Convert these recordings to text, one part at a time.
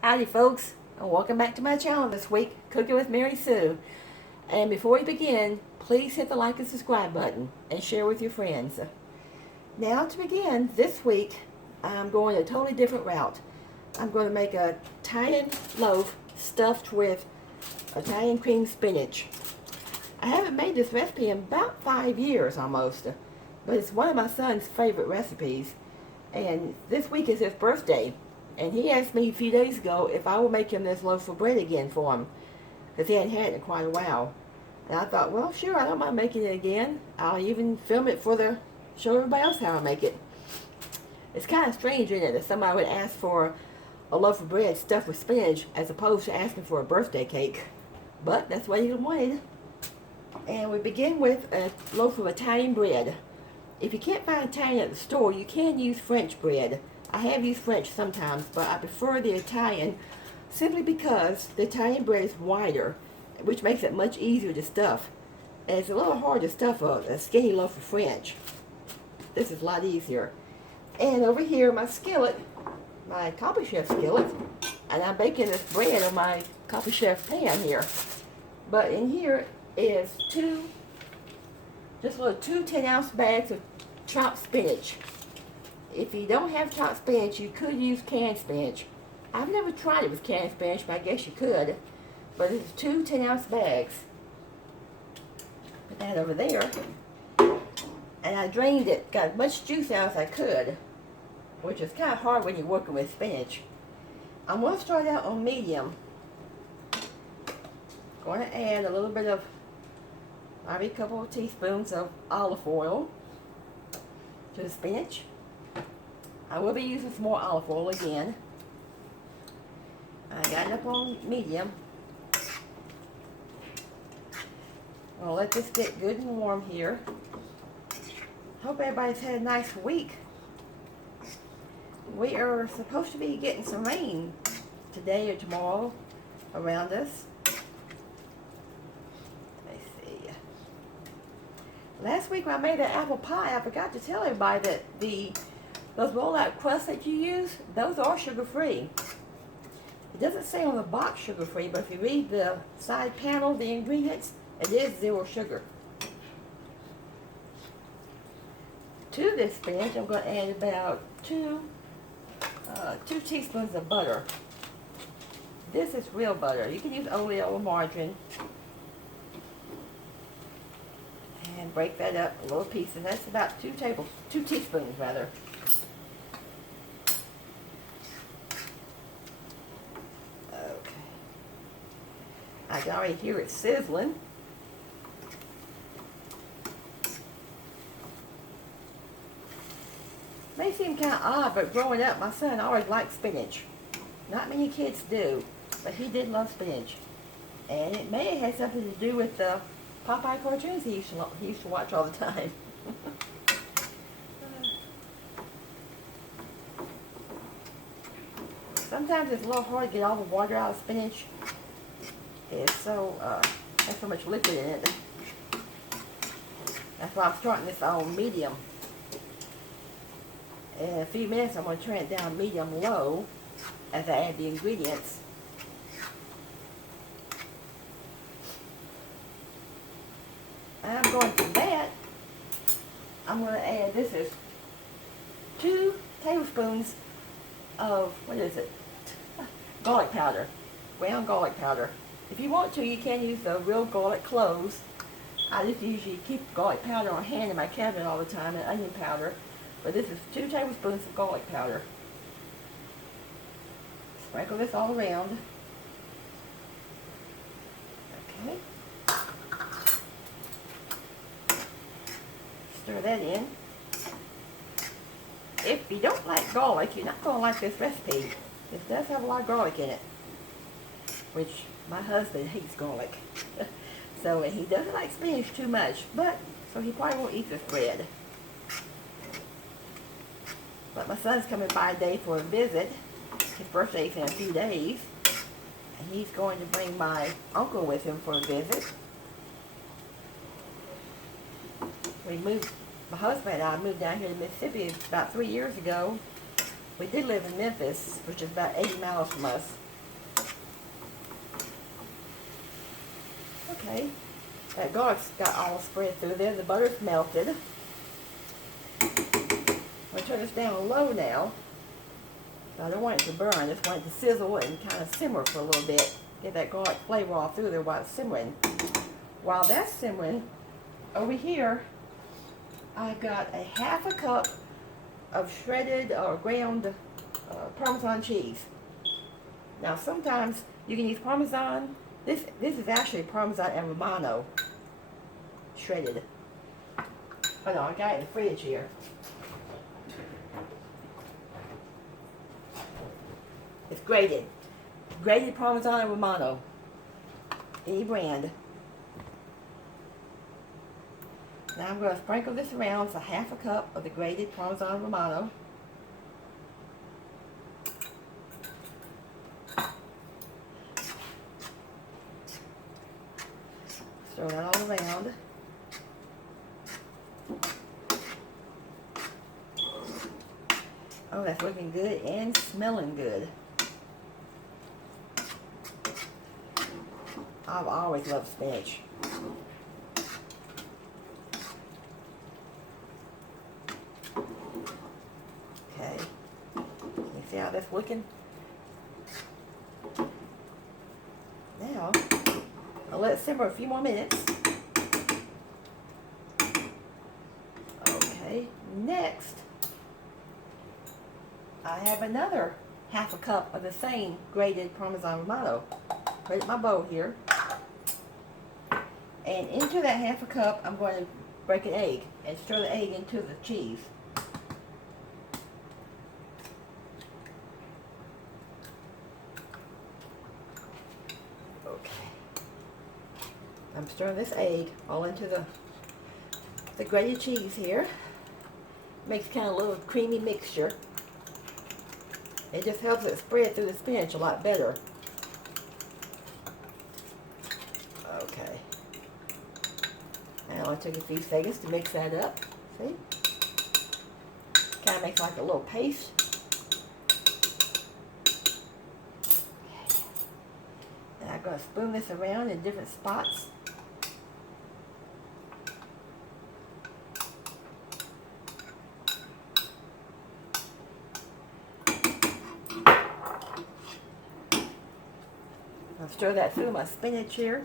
Howdy folks, and welcome back to my channel this week, Cooking with Mary Sue. And before we begin, please hit the like and subscribe button and share with your friends. Now to begin, this week I'm going a totally different route. I'm going to make a Italian loaf stuffed with Italian cream spinach. I haven't made this recipe in about 5 years almost, but it's one of my son's favorite recipes. And this week is his birthday. And he asked me a few days ago if I would make him this loaf of bread again for him, because he hadn't had it in quite a while. And I thought, well, sure, I don't mind making it again. I'll even film it show everybody else how I make it. It's kind of strange, isn't it, that somebody would ask for a loaf of bread stuffed with spinach as opposed to asking for a birthday cake. But that's what he wanted. And we begin with a loaf of Italian bread. If you can't find Italian at the store, you can use French bread. I have used French sometimes, but I prefer the Italian simply because the Italian bread is wider, which makes it much easier to stuff. And it's a little hard to stuff a skinny loaf of French. This is a lot easier. And over here, my skillet, my Coffee Chef skillet, and I'm baking this bread on my Coffee Chef pan here. But in here is two 10-ounce bags of chopped spinach. If you don't have chopped spinach, you could use canned spinach. I've never tried it with canned spinach, but I guess you could. But it's two 10-ounce bags. Put that over there. And I drained it, got as much juice out as I could, which is kind of hard when you're working with spinach. I'm going to start out on medium. Going to add a little bit of, maybe a couple of teaspoons of olive oil to the spinach. I will be using some more olive oil again. I got it up on medium. I'll let this get good and warm here. Hope everybody's had a nice week. We are supposed to be getting some rain today or tomorrow around us. Let me see. Last week when I made an apple pie, I forgot to tell everybody that those roll-out crusts that you use, those are sugar-free. It doesn't say on the box sugar-free, but if you read the side panel, the ingredients, it is 0 sugar. To this spinach, I'm going to add about two teaspoons of butter. This is real butter. You can use OLEO or margarine. And break that up in little pieces. That's about 2 teaspoons rather. I can already hear it sizzling. May seem kind of odd, but growing up, my son always liked spinach. Not many kids do, but he did love spinach. And it may have had something to do with the Popeye cartoons he used to watch all the time. Sometimes it's a little hard to get all the water out of spinach. It's so, has so much liquid in it. That's why I'm starting this on medium. In a few minutes I'm going to turn it down medium-low as I add the ingredients. I'm going to that. I'm going to add, this is 2 tablespoons of, what is it? Garlic powder. Ground garlic powder. If you want to, you can use the real garlic cloves. I just usually keep garlic powder on hand in my cabinet all the time, and onion powder. But this is 2 tablespoons of garlic powder. Sprinkle this all around. Okay. Stir that in. If you don't like garlic, you're not going to like this recipe. It does have a lot of garlic in it, which my husband hates garlic. So he doesn't like spinach too much, so he probably won't eat this bread. But my son's coming by today for a visit. His birthday's in a few days. And he's going to bring my uncle with him for a visit. My husband and I moved down here to Mississippi about 3 years ago. We did live in Memphis, which is about 80 miles from us. Okay, that garlic's got all spread through there. The butter's melted. I'm going to turn this down low now. I don't want it to burn. I just want it to sizzle and kind of simmer for a little bit. Get that garlic flavor all through there while it's simmering. While that's simmering, over here, I've got a half a cup of shredded or ground Parmesan cheese. Now sometimes you can use Parmesan. This is actually Parmesan and Romano shredded. Oh no, I got it in the fridge here. It's grated. Grated Parmesan and Romano. Any brand. Now I'm going to sprinkle this around. It's a half a cup of the grated Parmesan Romano. Throw that all around. Oh, that's looking good and smelling good. I've always loved spinach. Okay. You see how that's looking? Now, I'll let it simmer a few more minutes. Okay, next, I have another half a cup of the same grated Parmesan Romano. Put it in my bowl here. And into that half a cup, I'm going to break an egg and stir the egg into the cheese. Okay. I'm stirring this egg all into the grated cheese here. Makes kind of a little creamy mixture. It just helps it spread through the spinach a lot better. Okay. Now I took a few seconds to mix that up. See? Kind of makes like a little paste. And I'm going to spoon this around in different spots. I'll stir that through my spinach here.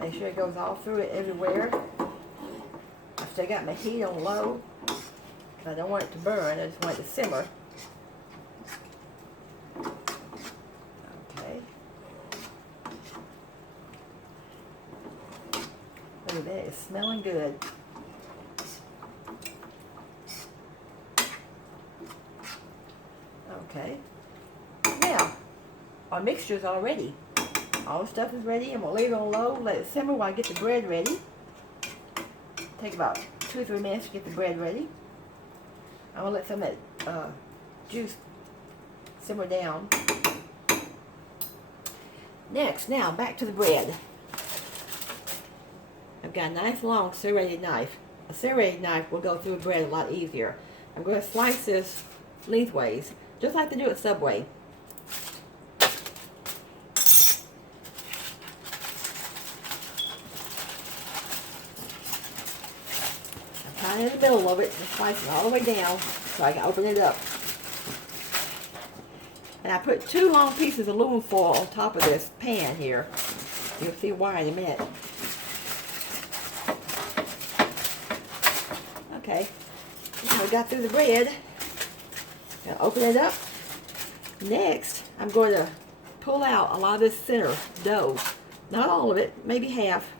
Make sure it goes all through it everywhere. I still got my heat on low because I don't want it to burn. I just want it to simmer. Okay. Look at that, it's smelling good. Okay. Now, our mixture's all ready. All the stuff is ready. I'm going to leave it on low, let it simmer while I get the bread ready. Take about 2 or 3 minutes to get the bread ready. I'm going to let some of that juice simmer down. Next, now back to the bread. I've got a nice long serrated knife. A serrated knife will go through bread a lot easier. I'm going to slice this lengthways, just like they do at Subway. I'm kind of in the middle of it, just slice it all the way down so I can open it up. And I put 2 long pieces of aluminum foil on top of this pan here. You'll see why in a minute. Okay, now we got through the bread. Now open it up. Next, I'm going to pull out a lot of this center dough. Not all of it, maybe half.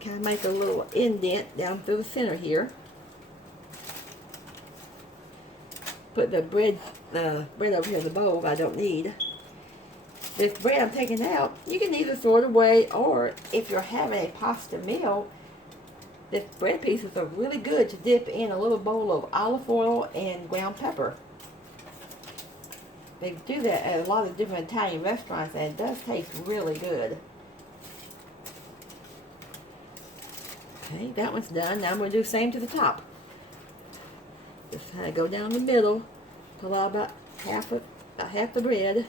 Kind of make a little indent down through the center here. Put the bread over here in the bowl I don't need. This bread I'm taking out, you can either throw it away, or if you're having a pasta meal, the bread pieces are really good to dip in a little bowl of olive oil and ground pepper. They do that at a lot of different Italian restaurants, and it does taste really good. Okay, that one's done. Now I'm going to do the same to the top. Just kind of go down the middle, pull out about half the bread.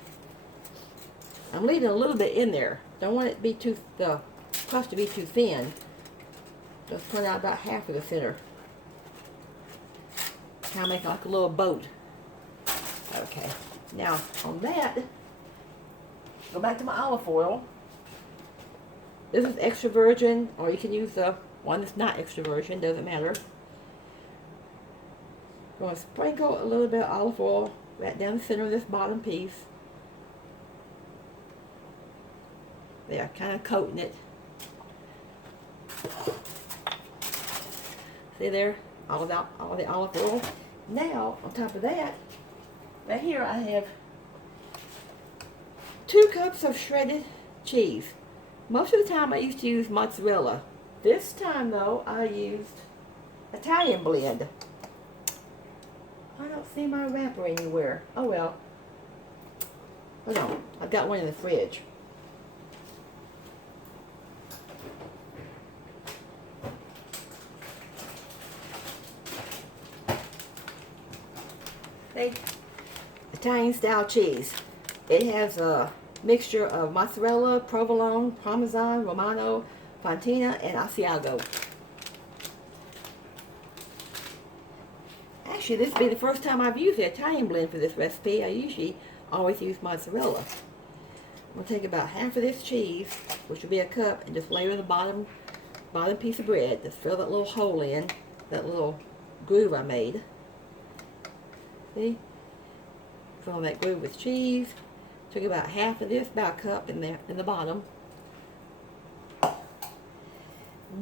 I'm leaving a little bit in there. Don't want it to be the crust to be too thin. Just pull out about half of the center. Kind of make it like a little boat. Okay. Now on that, go back to my olive oil. This is extra virgin, or you can use the one that's not extra virgin, doesn't matter. I'm going to sprinkle a little bit of olive oil right down the center of this bottom piece. There, kind of coating it. See there, all the olive oil. Now, on top of that, right here I have 2 cups of shredded cheese. Most of the time I used to use mozzarella. This time though, I used Italian blend. I don't see my wrapper anywhere. Oh well. Hold on, I've got one in the fridge. See? Italian style cheese. It has a mixture of mozzarella, provolone, parmesan, romano, fontina, and asiago. Actually, this will be the first time I've used the Italian blend for this recipe. I usually always use mozzarella. I'm going to take about half of this cheese, which will be a cup, and just layer the bottom piece of bread. Just fill that little hole in, that little groove I made. See? Fill that groove with cheese. Took about half of this, about a cup in there in the bottom.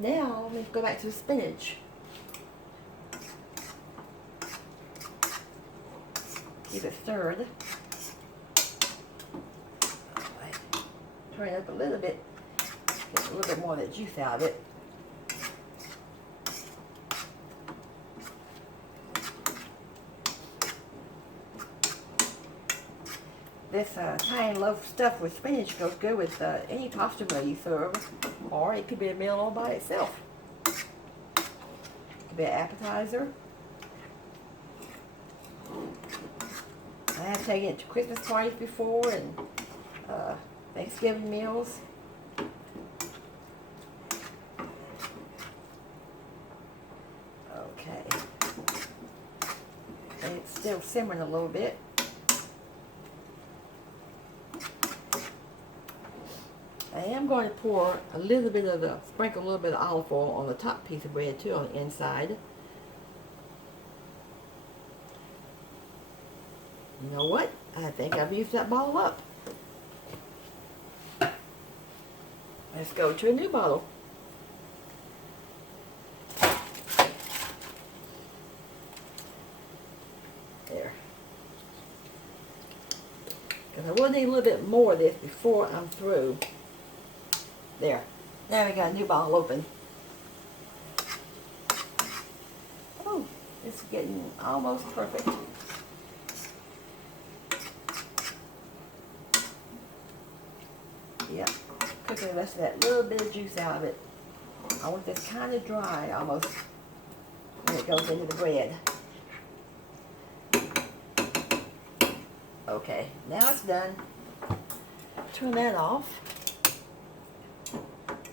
Now, let me go back to the spinach. Keep it stirred. Right. Turn it up a little bit. Get a little bit more of the juice out of it. This Italian loaf stuffed with spinach goes good with any pasta meal you serve, or it could be a meal all by itself. It could be an appetizer. I have taken it to Christmas parties before and Thanksgiving meals. Okay. And it's still simmering a little bit. I am going to pour a little bit of sprinkle a little bit of olive oil on the top piece of bread too, on the inside. You know what? I think I've used that bottle up. Let's go to a new bottle. There. Because I will need a little bit more of this before I'm through. There. Now we got a new bottle open. Oh, it's getting almost perfect. Yep. Cooking the rest of that little bit of juice out of it. I want this kind of dry almost when it goes into the bread. Okay, now it's done. Turn that off.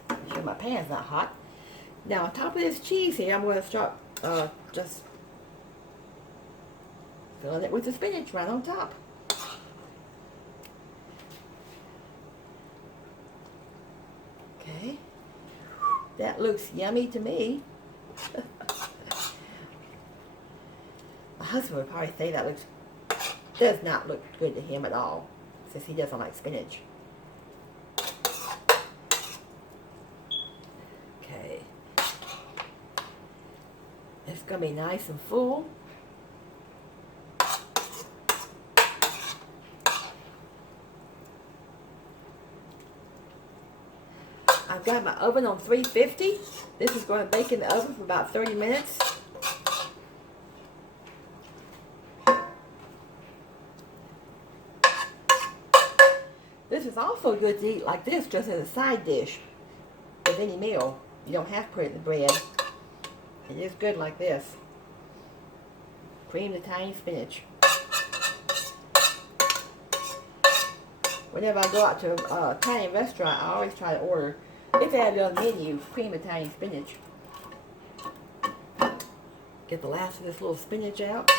Make sure my pan's not hot. Now on top of this cheese here, I'm going to start just filling it with the spinach right on top. Okay, that looks yummy to me. My husband would probably say that does not look good to him at all, since he doesn't like spinach. Okay, it's gonna be nice and full. I've got my oven on 350. This is going to bake in the oven for about 30 minutes. This is also good to eat like this, just as a side dish with any meal. You don't have to put it in the bread. It is good like this. cream the Italian spinach. Whenever I go out to an Italian restaurant, I always try to order, if they have it on the menu, cream Italian spinach. Get the last of this little spinach out.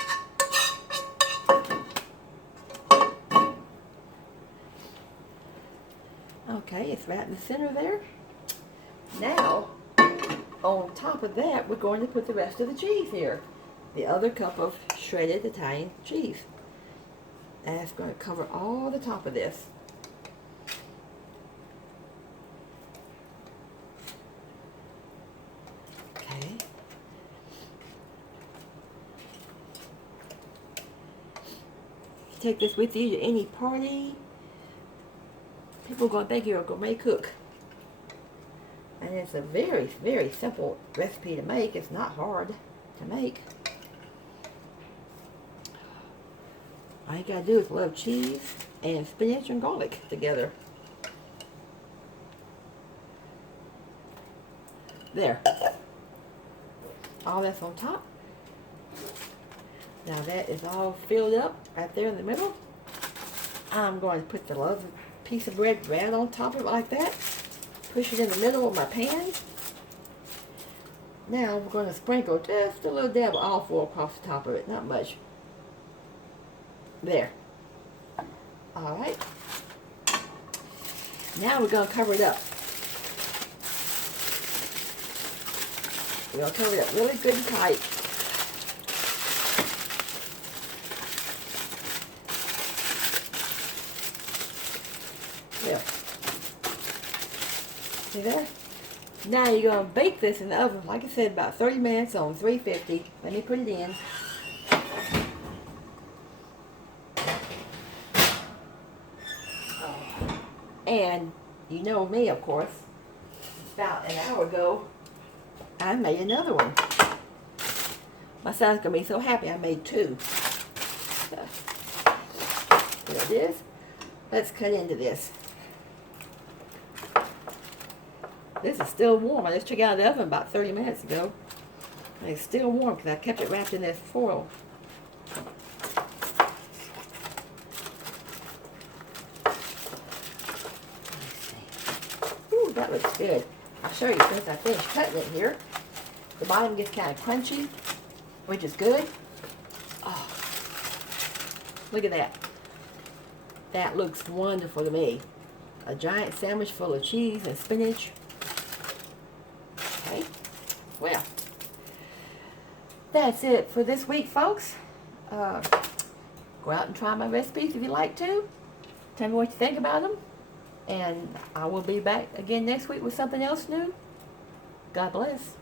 Okay, it's right in the center there. Now, on top of that, we're going to put the rest of the cheese here. The other cup of shredded Italian cheese. And it's going to cover all the top of this. Okay. Take this with you to any party. People are going to think you're a gourmet cook. And it's a very, very simple recipe to make. It's not hard to make. All you gotta do is love cheese and spinach and garlic together. There. All that's on top. Now that is all filled up right there in the middle. I'm going to put the lovely piece of bread right on top of it like that. Push it in the middle of my pan. Now we're going to sprinkle just a little dab of olive oil across the top of it. Not much. There. Alright. Now we're going to cover it up. We're going to cover it up really good and tight. There. See that? Now you're going to bake this in the oven, like I said, about 30 minutes on 350. Let me put it in. And you know me, of course. About an hour ago, I made another one. My son's going to be so happy I made two. So, there it is. Let's cut into this. This is still warm. I just took it out of the oven about 30 minutes ago. And it's still warm because I kept it wrapped in this foil. Ooh, that looks good. I'll show you since I finished cutting it here. The bottom gets kind of crunchy, which is good. Oh, look at that. That looks wonderful to me. A giant sandwich full of cheese and spinach. Okay, well, that's it for this week, folks. Go out and try my recipes if you like to. Tell me what you think about them. And I will be back again next week with something else new. God bless.